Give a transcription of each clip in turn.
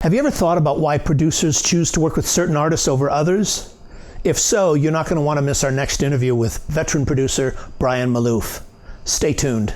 Have you ever thought about why producers choose to work with certain artists over others? If so, you're not going to want to miss our next interview with veteran producer Brian Malouf. Stay tuned.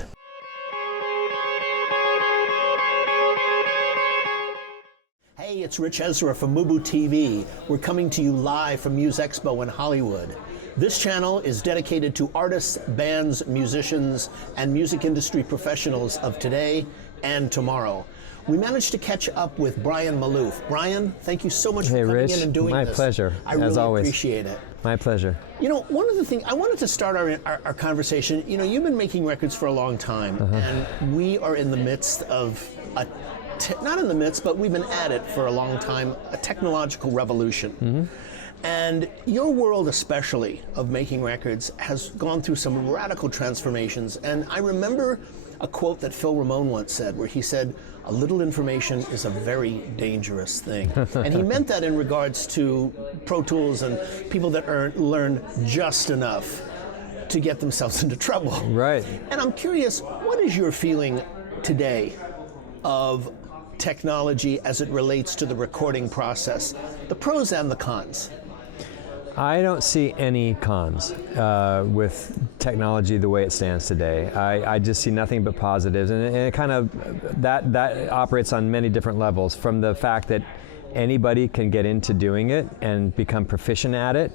Hey, it's Ritch Esra from MUBUTV. We're coming to you live from Muse Expo in Hollywood. This channel is dedicated to artists, bands, musicians, and music industry professionals of today and tomorrow. We managed to catch up with Brian Malouf. Brian, thank you so much for coming in and doing this. My pleasure, I really as always. Appreciate it. My pleasure. You know, one of the things, I wanted to start our conversation, you know, you've been making records for a long time, and we are in the midst of not in the midst, but we've been at it for a long time, a technological revolution. And your world especially of making records has gone through some radical transformations. And I remember a quote that Phil Ramone once said, where he said, "A little information is a very dangerous thing." And he meant that in regards to Pro Tools and people that learn just enough to get themselves into trouble. Right. And I'm curious, what is your feeling today of technology as it relates to the recording process, the pros and the cons? I don't see any cons with technology the way it stands today. I just see nothing but positives, and it kind of that operates on many different levels, from the fact that anybody can get into doing it and become proficient at it.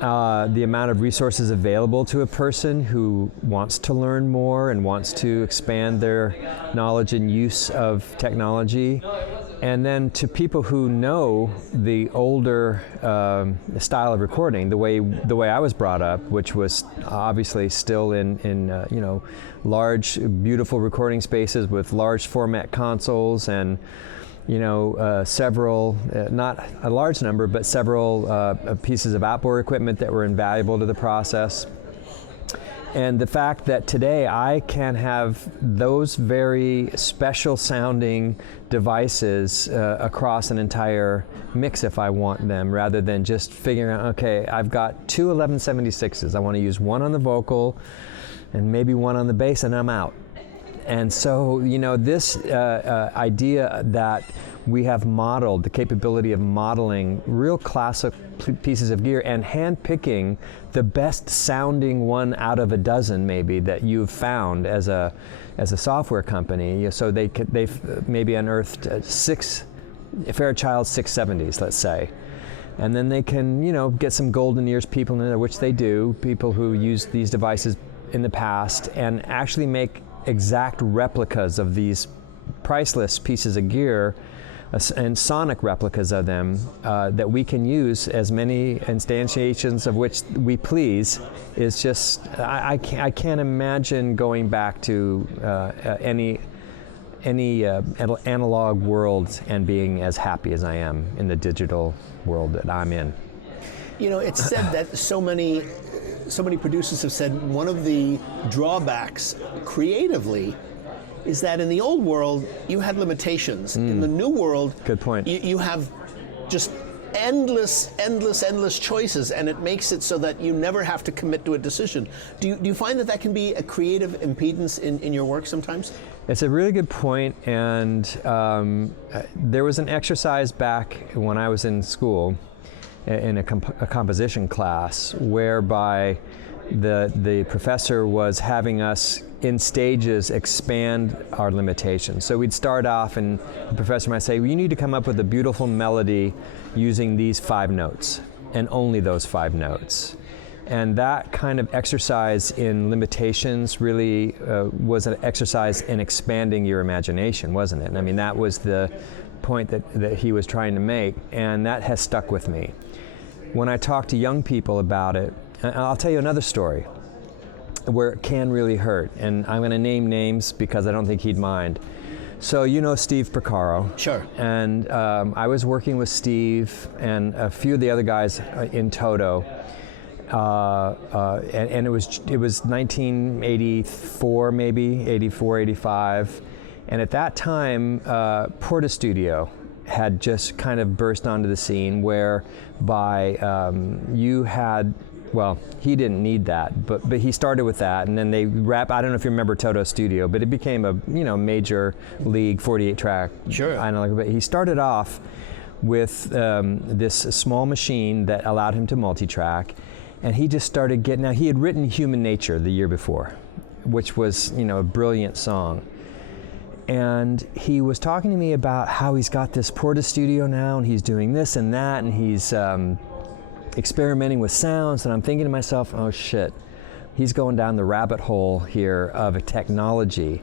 The amount of resources available to a person who wants to learn more and wants to expand their knowledge and use of technology. And then to people who know the older style of recording, the way I was brought up, which was obviously still in you know, large, beautiful recording spaces with large format consoles and, you know, several, not a large number, but several pieces of outboard equipment that were invaluable to the process. And the fact that today I can have those very special sounding devices across an entire mix if I want them, rather than just figuring out, okay, I've got two 1176s. I want to use one on the vocal and maybe one on the bass, and I'm out. And so, you know, this idea that we have modeled, the capability of modeling real classic pieces of gear and hand-picking the best sounding one out of a dozen maybe that you've found as a software company. So they've maybe unearthed six Fairchild 670s, let's say. And then they can, you know, get some golden ears people in there, which they do, people who used these devices in the past, and actually make exact replicas of these priceless pieces of gear and sonic replicas of them that we can use as many instantiations of which we please. Is just, I can't imagine going back to any analog world and being as happy as I am in the digital world that I'm in. You know, it's said that so many producers have said one of the drawbacks creatively is that in the old world you had limitations. In the new world, good point. You have just endless choices, and it makes it so that you never have to commit to a decision. Do you find that can be a creative impedance in your work sometimes? It's a really good point, and there was an exercise back when I was in school in a composition class, whereby the professor was having us in stages expand our limitations. So we'd start off and the professor might say, well, you need to come up with a beautiful melody using these 5 notes and only those 5 notes. And that kind of exercise in limitations really was an exercise in expanding your imagination, wasn't it? And I mean, that was the point that he was trying to make, and that has stuck with me. When I talk to young people about it, and I'll tell you another story where it can really hurt, and I'm going to name names because I don't think he'd mind. So you know Steve Porcaro. Sure. And I was working with Steve and a few of the other guys in Toto, and it was 1984 maybe, 84, 85, and at that time Porta Studio had just kind of burst onto the scene, whereby you had well, he didn't need that, but he started with that, and then they I don't know if you remember Toto Studio, but it became a major league 48-track. Sure. But he started off with this small machine that allowed him to multi-track, and he just started getting. Now he had written Human Nature the year before, which was a brilliant song. And he was talking to me about how he's got this Porta Studio now, and he's doing this and that, and he's experimenting with sounds. And I'm thinking to myself, oh shit, he's going down the rabbit hole here of a technology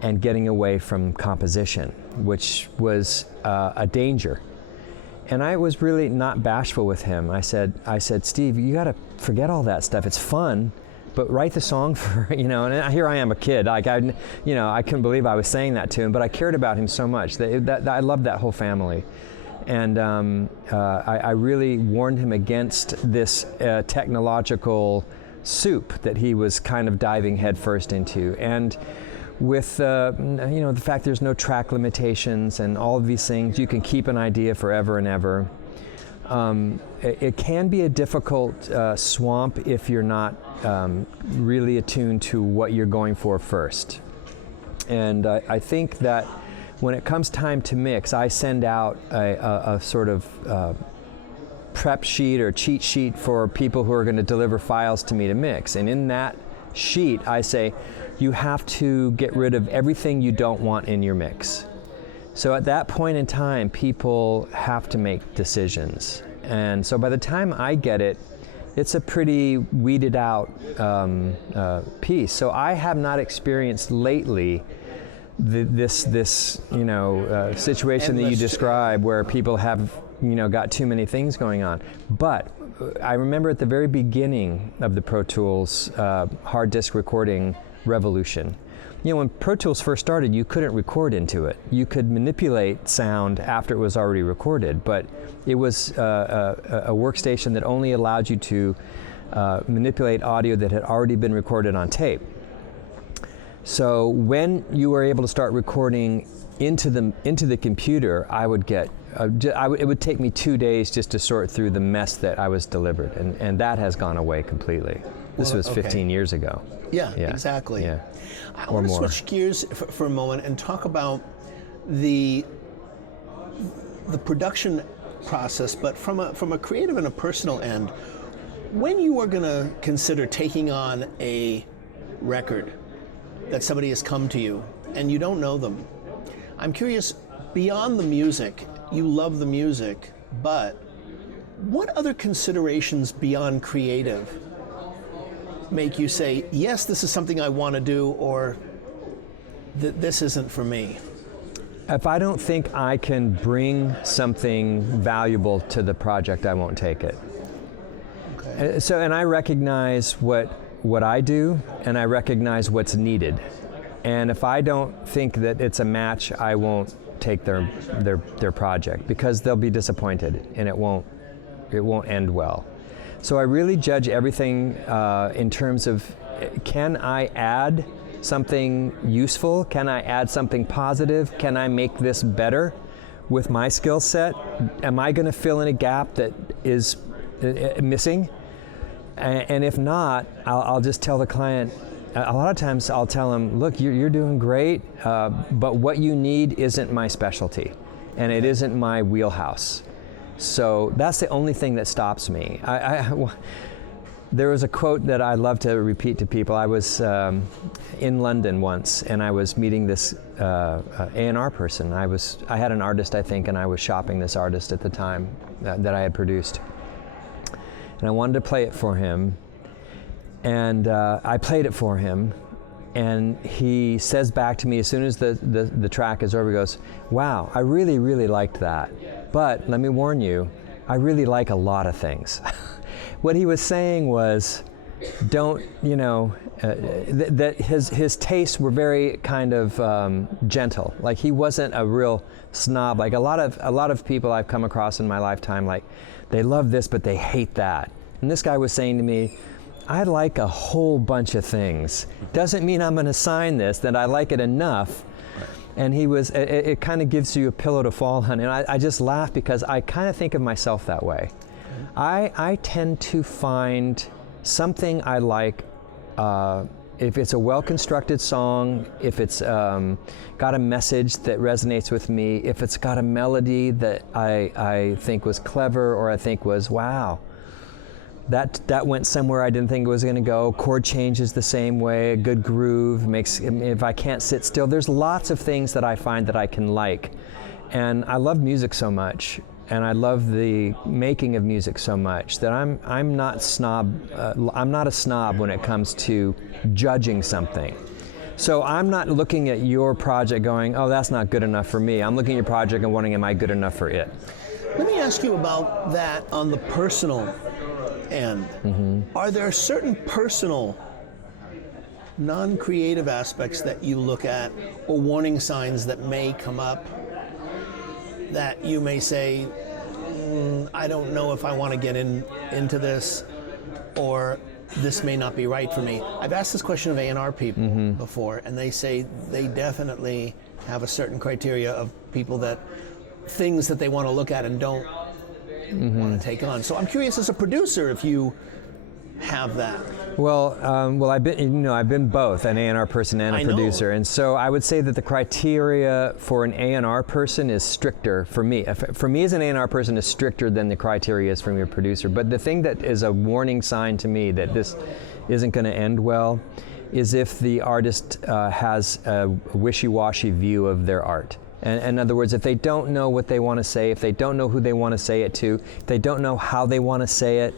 and getting away from composition, which was a danger. And I was really not bashful with him. I said, Steve, you got to forget all that stuff. It's fun. But write the song for, and here I am, a kid. Like I couldn't believe I was saying that to him, but I cared about him so much that I loved that whole family. And I really warned him against this technological soup that he was kind of diving headfirst into. And with the fact there's no track limitations and all of these things, you can keep an idea forever and ever. It can be a difficult swamp if you're not really attuned to what you're going for first. And I think that when it comes time to mix, I send out a sort of prep sheet or cheat sheet for people who are going to deliver files to me to mix. And in that sheet, I say, you have to get rid of everything you don't want in your mix. So at that point in time, people have to make decisions. And so by the time I get it, it's a pretty weeded out piece. So I have not experienced lately this situation that you describe where people have got too many things going on. But I remember at the very beginning of the Pro Tools hard disk recording revolution, when Pro Tools first started, you couldn't record into it. You could manipulate sound after it was already recorded, but it was a workstation that only allowed you to manipulate audio that had already been recorded on tape. So when you were able to start recording into the computer, I would get, it would take me 2 days just to sort through the mess that I was delivered, and that has gone away completely. This was 15 years ago. Yeah, exactly. Yeah. I want to switch gears for a moment and talk about the production process, but from a creative and a personal end. When you are going to consider taking on a record that somebody has come to you and you don't know them, I'm curious, beyond the music, you love the music, but what other considerations beyond creative make you say, yes, this is something I want to do, or this isn't for me? If I don't think I can bring something valuable to the project, I won't take it. Okay. And I recognize what I do, and I recognize what's needed. And if I don't think that it's a match, I won't take their project, because they'll be disappointed and it won't end well. So I really judge everything in terms of, can I add something useful? Can I add something positive? Can I make this better with my skill set? Am I going to fill in a gap that is missing? And if not, I'll just tell the client. A lot of times I'll tell them, look, you're doing great, but what you need isn't my specialty, and it isn't my wheelhouse. So that's the only thing that stops me. There was a quote that I love to repeat to people. I was in London once, and I was meeting this A&R person. I had an artist, I think, and I was shopping this artist at the time that I had produced. And I wanted to play it for him. And I played it for him, and he says back to me as soon as the track is over, he goes, wow, I really, really liked that. But let me warn you, I really like a lot of things. What he was saying was, that his tastes were very kind of gentle. Like, he wasn't a real snob. Like a lot of people I've come across in my lifetime, like, they love this, but they hate that. And this guy was saying to me, I like a whole bunch of things. Doesn't mean I'm going to sign this, that I like it enough. And it kind of gives you a pillow to fall on. And I just laugh because I kind of think of myself that way. I tend to find something I like. If it's a well-constructed song, if it's got a message that resonates with me, if it's got a melody that I think was clever, or I think was, wow, that went somewhere I didn't think it was going to go. Chord changes the same way, a good groove makes, if I can't sit still, there's lots of things that I find that I can like. And I love music so much, and I love the making of music so much that I'm not a snob when it comes to judging something. So I'm not looking at your project going, oh, that's not good enough for me. I'm looking at your project and wondering, am I good enough for it? Let me ask you about that on the personal end. Are there certain personal, non-creative aspects that you look at, or warning signs that may come up that you may say, I don't know if I want to get into this, or this may not be right for me? I've asked this question of A&R people before, and they say they definitely have a certain criteria of people, that things that they want to look at and don't want to take on. So I'm curious, as a producer, if you have that. Well, I've been both an A&R person and a producer, and so I would say that the criteria for an A&R person is stricter for me. For me, as an A&R person, is stricter than the criteria is from your producer. But the thing that is a warning sign to me that this isn't going to end well is if the artist has a wishy-washy view of their art. And in other words, if they don't know what they want to say, if they don't know who they want to say it to, if they don't know how they want to say it,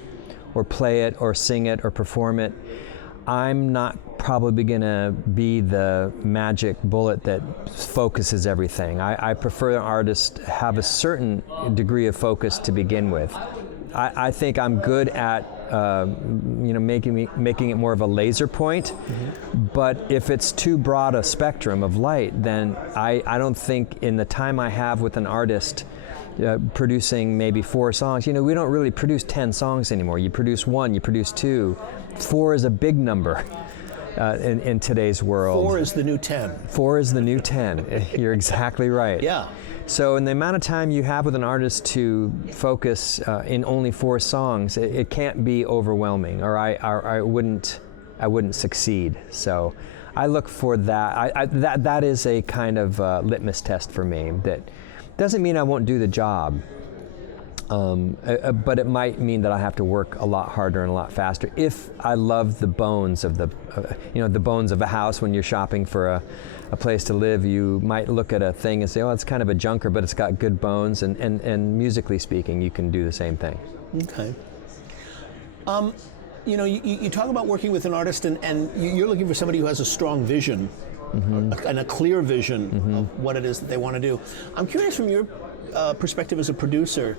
or play it, or sing it, or perform it, I'm not probably going to be the magic bullet that focuses everything. I prefer an artist have a certain degree of focus to begin with. I think I'm good at making it more of a laser point, but if it's too broad a spectrum of light, then I don't think in the time I have with an artist producing maybe 4 songs, we don't really produce 10 songs anymore. You produce 1, you produce 2. 4 is a big number in today's world. 4 is the new 10. 4 is the new 10. You're exactly right. Yeah. So in the amount of time you have with an artist to focus in only 4 songs, it can't be overwhelming, or I wouldn't succeed. So I look for that. That is a kind of litmus test for me. That doesn't mean I won't do the job, but it might mean that I have to work a lot harder and a lot faster. If I love the bones of the bones of a house, when you're shopping for a place to live, you might look at a thing and say, oh, it's kind of a junker, but it's got good bones, and musically speaking, you can do the same thing. Okay. You talk about working with an artist, and you're looking for somebody who has a strong vision, and a clear vision of what it is that they want to do. I'm curious, from your perspective as a producer,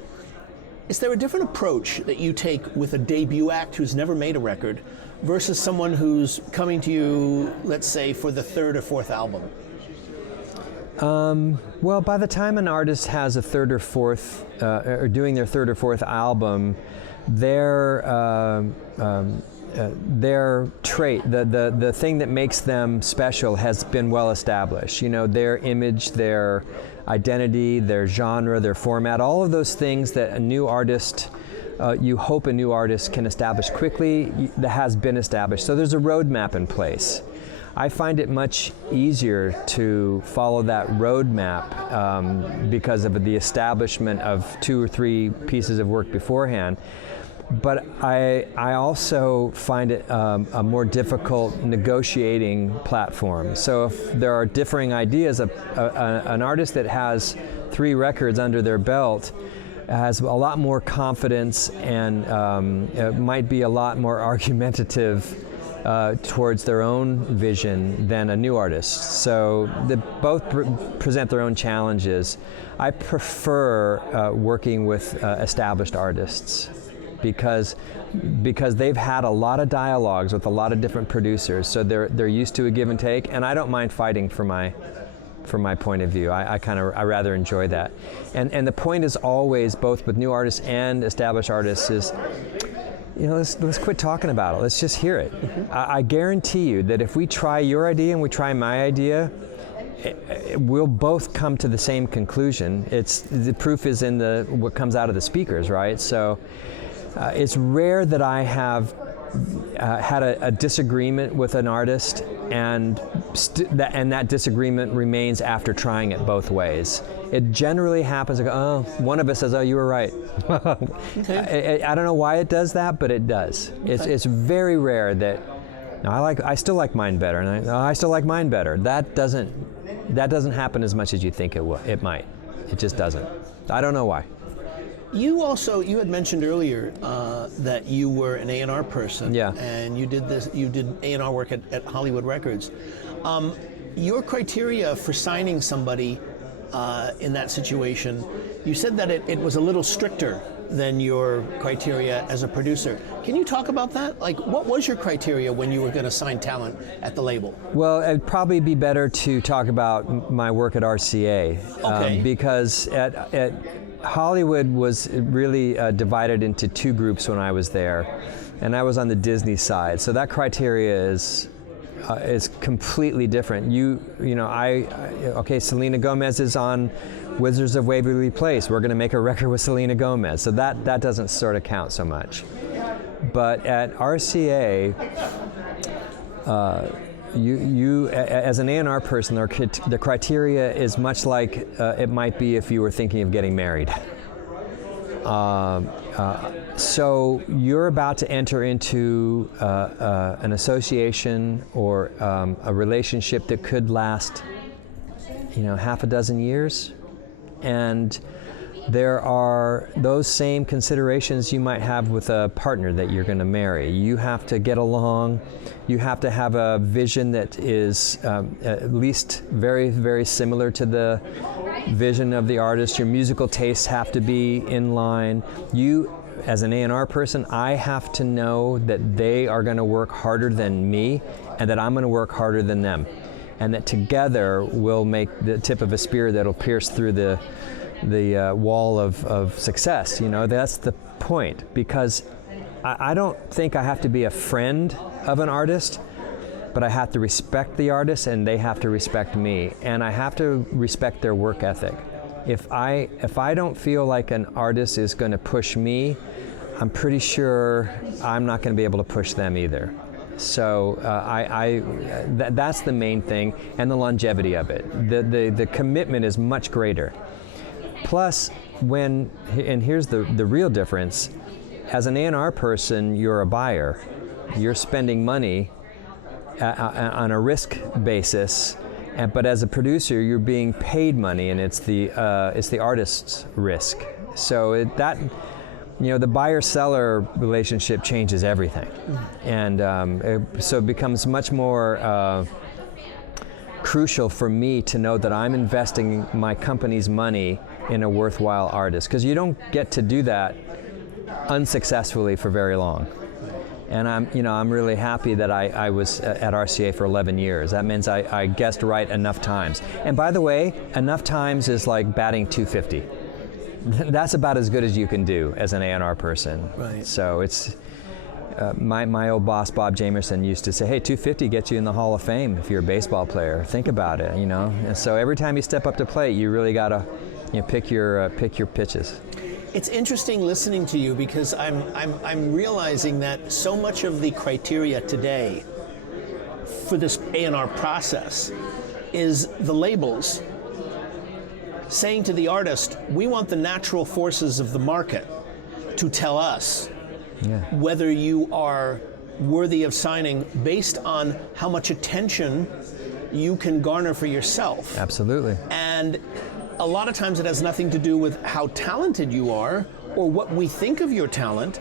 is there a different approach that you take with a debut act who's never made a record versus someone who's coming to you, let's say, for the 3rd or 4th album? Well, by the time an artist has a 3rd or 4th, or doing their 3rd or 4th album, their trait, the thing that makes them special, has been well established. Their image, their identity, their genre, their format, all of those things that a new artist, you hope a new artist can establish quickly, that has been established. So there's a roadmap in place. I find it much easier to follow that roadmap because of the establishment of 2 or 3 pieces of work beforehand. But I also find it a more difficult negotiating platform. So if there are differing ideas, an artist that has 3 records under their belt has a lot more confidence, and might be a lot more argumentative towards their own vision than a new artist. So they both present their own challenges. I prefer working with established artists, because they've had a lot of dialogues with a lot of different producers, so they're used to a give and take, and I don't mind fighting for my point of view. I rather enjoy that. And the point is always, both with new artists and established artists, is let's quit talking about it. Let's just hear it. I guarantee you that if we try your idea and we try my idea, we'll both come to the same conclusion. The proof is in what comes out of the speakers, right? So It's rare that I have had a disagreement with an artist, and that disagreement remains after trying it both ways. It generally happens, like, oh, one of us says, oh, you were right. Okay. I don't know why it does that, but it does. Okay. It's very rare that, no, I still like mine better, and I still like mine better. That doesn't happen as much as you think it might. It just doesn't. I don't know why. You had mentioned earlier that you were an A&R person. Yeah. And you did A&R work at Hollywood Records. Your criteria for signing somebody in that situation, you said that it was a little stricter than your criteria as a producer. Can you talk about that? Like, what was your criteria when you were going to sign talent at the label? Well, it'd probably be better to talk about my work at RCA. Okay. Because at Hollywood was really divided into two groups when I was there, and I was on the Disney side. So that criteria is completely different. Okay, Selena Gomez is on Wizards of Waverly Place. We're going to make a record with Selena Gomez. So that doesn't sort of count so much. But at RCA, you as an A&R person, the criteria is much like it might be if you were thinking of getting married. So you're about to enter into an association or a relationship that could last, half a dozen years, and there are those same considerations you might have with a partner that you're going to marry. You have to get along. You have to have a vision that is at least very, very similar to the vision of the artist. Your musical tastes have to be in line. You, as an A&R person, I have to know that they are going to work harder than me, and that I'm going to work harder than them, and that together we'll make the tip of a spear that'll pierce through the wall of success. That's the point, because I don't think I have to be a friend of an artist, but I have to respect the artist and they have to respect me, and I have to respect their work ethic. If I don't feel like an artist is going to push me, I'm pretty sure I'm not going to be able to push them either. So that's the main thing, and the longevity of it. The commitment is much greater. Plus, and here's the real difference, as an A&R person, you're a buyer. You're spending money on a risk basis, but as a producer, you're being paid money, and it's the artist's risk. So the buyer-seller relationship changes everything, and so it becomes much more crucial for me to know that I'm investing my company's money in a worthwhile artist, because you don't get to do that unsuccessfully for very long. And I'm really happy that I was at RCA for 11 years. That means I guessed right enough times. And by the way, enough times is like batting 250. That's about as good as you can do as an A&R person. Right. So it's my old boss Bob Jamerson used to say, hey, 250 gets you in the Hall of Fame if you're a baseball player. Think about it, And so every time you step up to plate, you really gotta pick your pitches. It's interesting listening to you, because I'm realizing that so much of the criteria today for this A&R process is the labels saying to the artist, we want the natural forces of the market to tell us whether you are worthy of signing based on how much attention you can garner for yourself. Absolutely. And a lot of times it has nothing to do with how talented you are or what we think of your talent,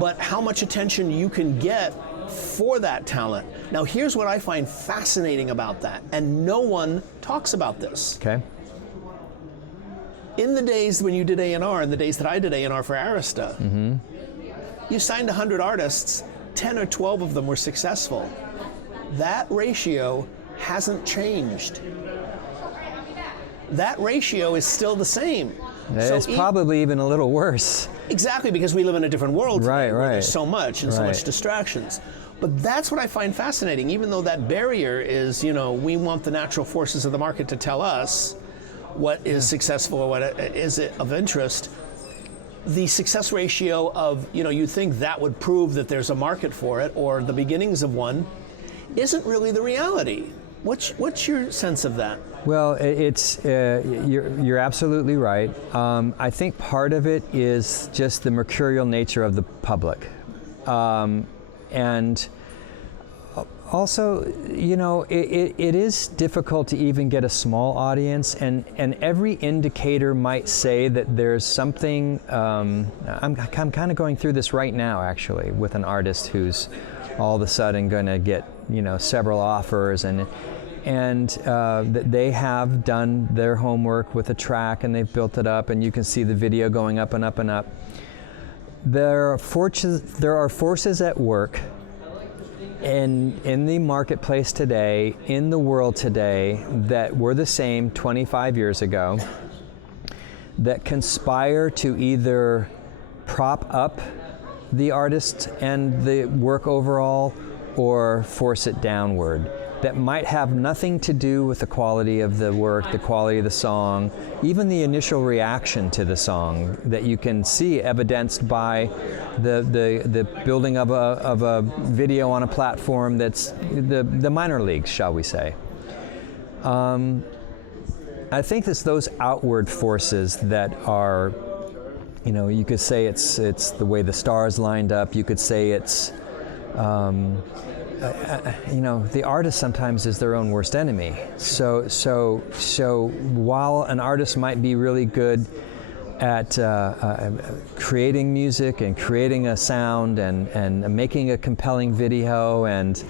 but how much attention you can get for that talent. Now, here's what I find fascinating about that, and no one talks about this. Okay. In the days when you did A&R, and the days that I did A&R for Eresta, you signed 100 artists, 10 or 12 of them were successful. That ratio hasn't changed. That ratio is still the same. It's probably even a little worse. Exactly, because we live in a different world today, where right. there's so much and so much distractions. But that's what I find fascinating, even though that barrier is, we want the natural forces of the market to tell us what is successful or what is of interest. the success ratio of, you think that would prove that there's a market for it or the beginnings of one, isn't really the reality. What's your sense of that? Well, you're absolutely right. I think part of it is just the mercurial nature of the public. And also, it is difficult to even get a small audience, and every indicator might say that there's something. I'm kind of going through this right now, actually, with an artist who's all of a sudden going to get several offers, and they have done their homework with a track and they've built it up, and you can see the video going up and up and up. There are forces at work in the marketplace today, in the world today, that were the same 25 years ago, that conspire to either prop up the artist and the work overall or force it downward. That might have nothing to do with the quality of the work, the quality of the song, even the initial reaction to the song that you can see evidenced by the building of a video on a platform that's the minor leagues, shall we say. I think it's those outward forces that are, you could say it's the way the stars lined up. You could say it's the artist sometimes is their own worst enemy. So while an artist might be really good at creating music and creating a sound and making a compelling video and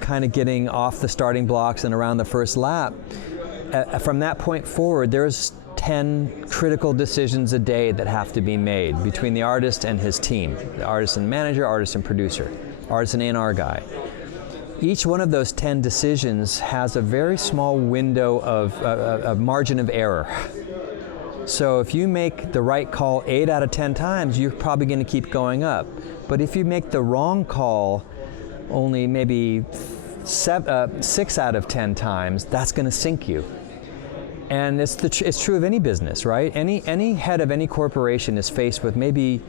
kind of getting off the starting blocks and around the first lap, from that point forward, there's 10 critical decisions a day that have to be made between the artist and his team, the artist and manager, artist and producer, artist and A&R guy. Each one of those 10 decisions has a very small window of a margin of error. So if you make the right call 8 out of 10 times, you're probably going to keep going up. But if you make the wrong call only maybe 6 out of 10 times, that's going to sink you. And it's true of any business, right? Any head of any corporation is faced with maybe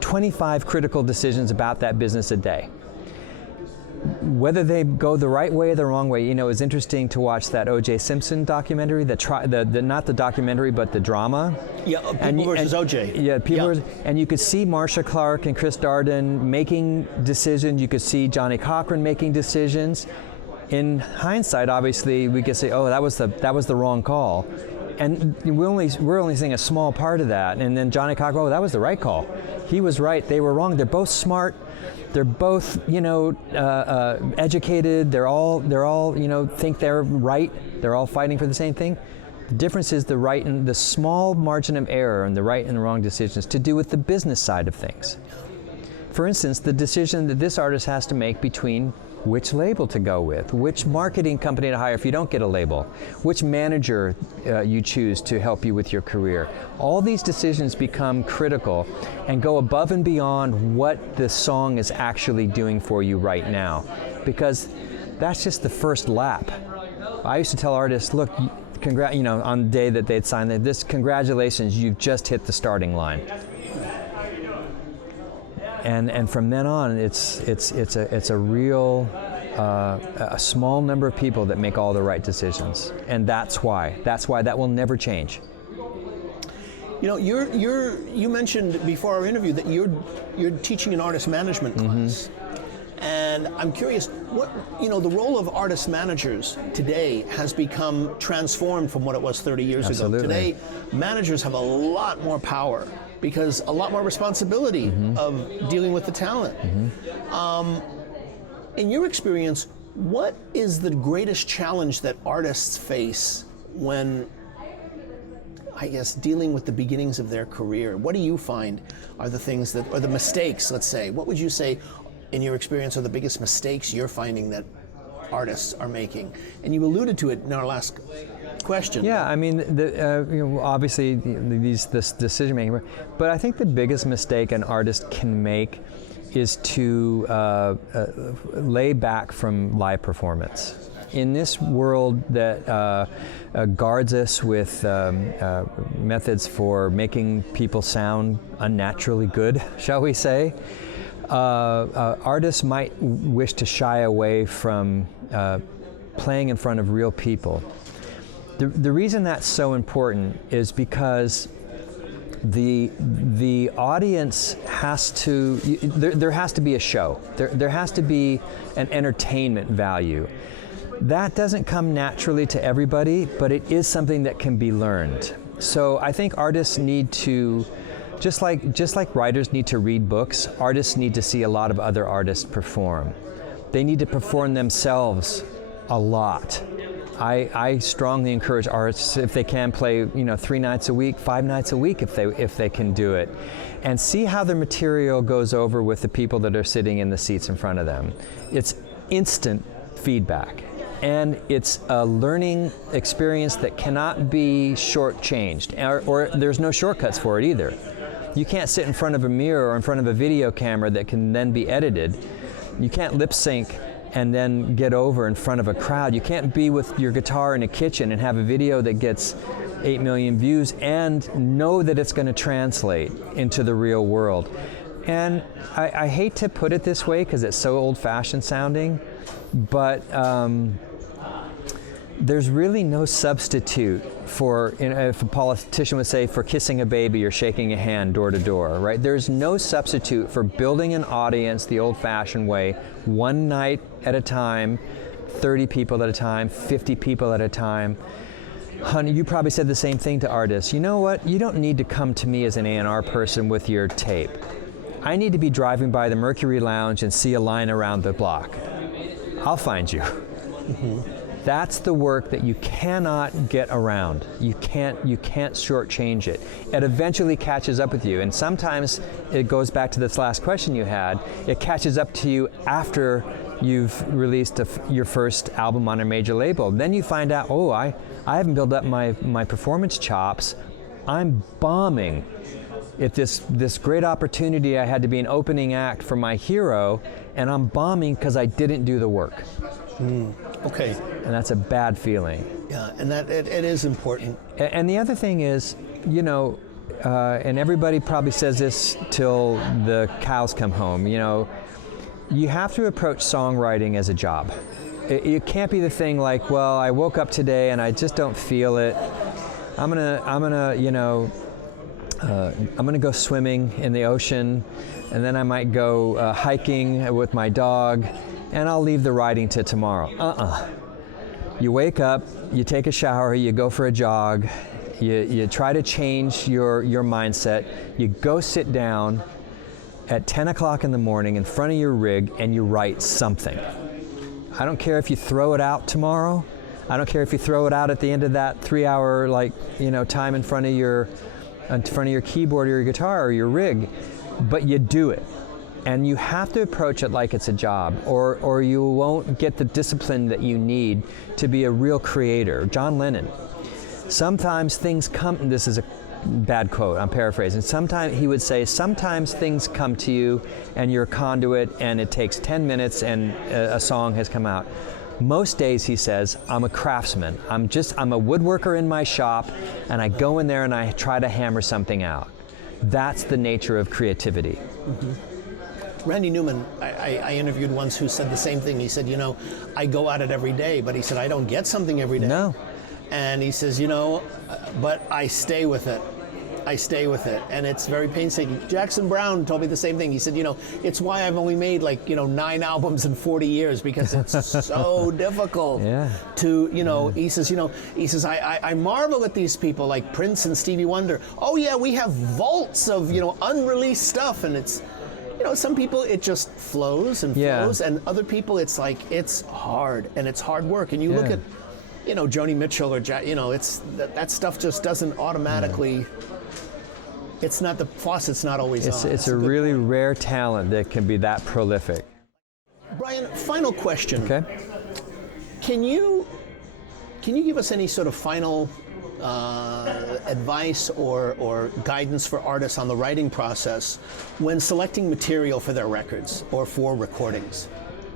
25 critical decisions about that business a day. Whether they go the right way or the wrong way, it's interesting to watch that O.J. Simpson documentary, not the documentary, but the drama. Yeah, People versus O.J. Yeah, and you could see Marcia Clark and Chris Darden making decisions. You could see Johnny Cochran making decisions. In hindsight, obviously, we could say, "Oh, that was the wrong call," and we're only seeing a small part of that. And then Johnny Cochran, "Oh, that was the right call. He was right. They were wrong." They're both smart. They're both, educated. They're all, think they're right. They're all fighting for the same thing. The difference is the small margin of error and the right and the wrong decisions to do with the business side of things. For instance, the decision that this artist has to make between which label to go with, which marketing company to hire if you don't get a label, which manager you choose to help you with your career. All these decisions become critical and go above and beyond what the song is actually doing for you right now, because that's just the first lap. I used to tell artists, look, on the day that they'd sign this, congratulations, you've just hit the starting line. And from then on, it's a real a small number of people that make all the right decisions, and that's why that will never change. You mentioned before our interview that you're teaching an artist management class, and I'm curious what the role of artist managers today has become transformed from what it was 30 years Absolutely. ago. Today, managers have a lot more power, because a lot more responsibility of dealing with the talent. In your experience, what is the greatest challenge that artists face when, I guess, dealing with the beginnings of their career? What do you find are the things or the mistakes, let's say? What would you say, in your experience, are the biggest mistakes you're finding that artists are making? And you alluded to it in our last question. Yeah, I mean, obviously this decision making, but I think the biggest mistake an artist can make is to lay back from live performance. in this world that guards us with methods for making people sound unnaturally good, shall we say, artists might wish to shy away from playing in front of real people. The reason that's so important is because the audience has to, there has to be a show. There has to be an entertainment value. That doesn't come naturally to everybody, but it is something that can be learned. So I think artists need to, just like writers need to read books, artists need to see a lot of other artists perform. They need to perform themselves a lot. I strongly encourage artists, if they can, play 3 nights a week, 5 nights a week if they can do it, and see how their material goes over with the people that are sitting in the seats in front of them. It's instant feedback, and it's a learning experience that cannot be shortchanged, or there's no shortcuts for it either. You can't sit in front of a mirror or in front of a video camera that can then be edited. You can't lip sync and then get over in front of a crowd. You can't be with your guitar in a kitchen and have a video that gets 8 million views and know that it's going to translate into the real world. And I hate to put it this way because it's so old-fashioned sounding, but there's really no substitute for, if a politician would say, for kissing a baby or shaking a hand door to door, right? There's no substitute for building an audience the old-fashioned way, one night at a time, 30 people at a time, 50 people at a time. Honey, you probably said the same thing to artists. You know what? You don't need to come to me as an A&R person with your tape. I need to be driving by the Mercury Lounge and see a line around the block. I'll find you. Mm-hmm. That's the work that you cannot get around. You can't shortchange it. It eventually catches up with you, and sometimes it goes back to this last question you had. It catches up to you after you've released your first album on a major label. Then you find out, oh, I haven't built up my performance chops. I'm bombing at this great opportunity. I had to be an opening act for my hero, and I'm bombing because I didn't do the work. Okay. And that's a bad feeling. Yeah, and that it is important. And the other thing is, and everybody probably says this till the cows come home, you have to approach songwriting as a job. It can't be the thing like, well, I woke up today and I just don't feel it. I'm gonna go swimming in the ocean, and then I might go hiking with my dog, and I'll leave the writing to tomorrow. You wake up, you take a shower, you go for a jog, you try to change your mindset, you go sit down at 10 o'clock in the morning in front of your rig and you write something. I don't care if you throw it out tomorrow. I don't care if you throw it out at the end of that 3-hour time in front of your keyboard or your guitar or your rig, but you do it. And you have to approach it like it's a job, or you won't get the discipline that you need to be a real creator. John Lennon, sometimes things come, and this is a bad quote, I'm paraphrasing, he would say, sometimes things come to you and you're a conduit and it takes 10 minutes and a song has come out. Most days, he says, I'm a craftsman. I'm a woodworker in my shop, and I go in there and I try to hammer something out. That's the nature of creativity. Mm-hmm. Randy Newman, I interviewed once, who said the same thing. He said, I go at it every day, but he said, I don't get something every day. No. And he says, but I stay with it. I stay with it, and it's very painstaking. Jackson Browne told me the same thing. He said, it's why I've only made 9 albums in 40 years, because it's so difficult to, he says, I marvel at these people like Prince and Stevie Wonder. Oh yeah, we have vaults of, unreleased stuff, and it's, some people it just flows and flows, and other people it's it's hard, and it's hard work. And you look at, Joni Mitchell or it's that stuff just doesn't automatically. It's not, the faucet's not always on. It's a really rare talent that can be that prolific. Brian, final question. Okay. Can you give us any sort of final advice or guidance for artists on the writing process when selecting material for their records or for recordings?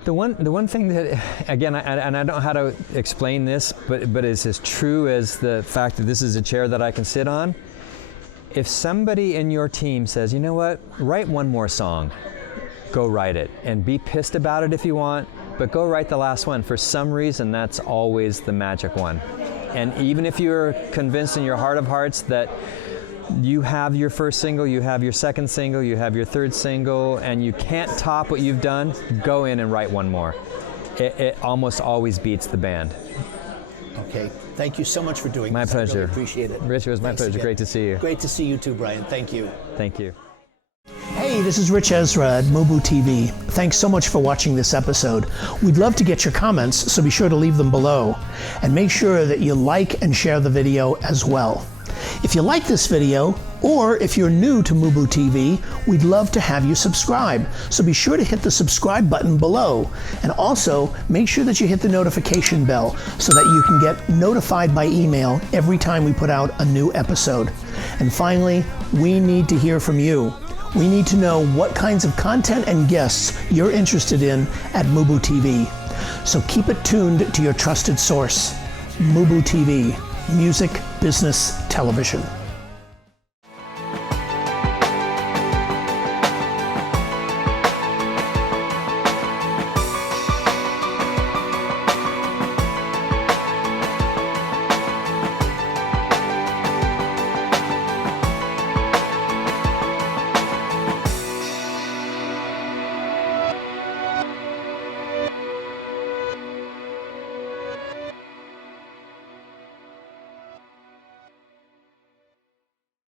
The one thing that, again, and I don't know how to explain this, but is as true as the fact that this is a chair that I can sit on. If somebody in your team says, you know what, write one more song, go write it. And be pissed about it if you want, but go write the last one. For some reason, that's always the magic one. And even if you're convinced in your heart of hearts that you have your first single, you have your second single, you have your third single, and you can't top what you've done, go in and write one more. It almost always beats the band. Okay, thank you so much for doing my this. pleasure. I really appreciate it. Rich, it was my pleasure. Again. Great to see you. Great to see you too, Brian. Thank you. Thank you. Hey, this is Ritch Esra at MUBUTV. Thanks so much for watching this episode. We'd love to get your comments, so be sure to leave them below. And make sure that you like and share the video as well. If you like this video, or if you're new to MUBUTV, we'd love to have you subscribe. So be sure to hit the subscribe button below. And also, make sure that you hit the notification bell so that you can get notified by email every time we put out a new episode. And finally, we need to hear from you. We need to know what kinds of content and guests you're interested in at MUBUTV. So keep it tuned to your trusted source, MUBUTV, Music Business Television.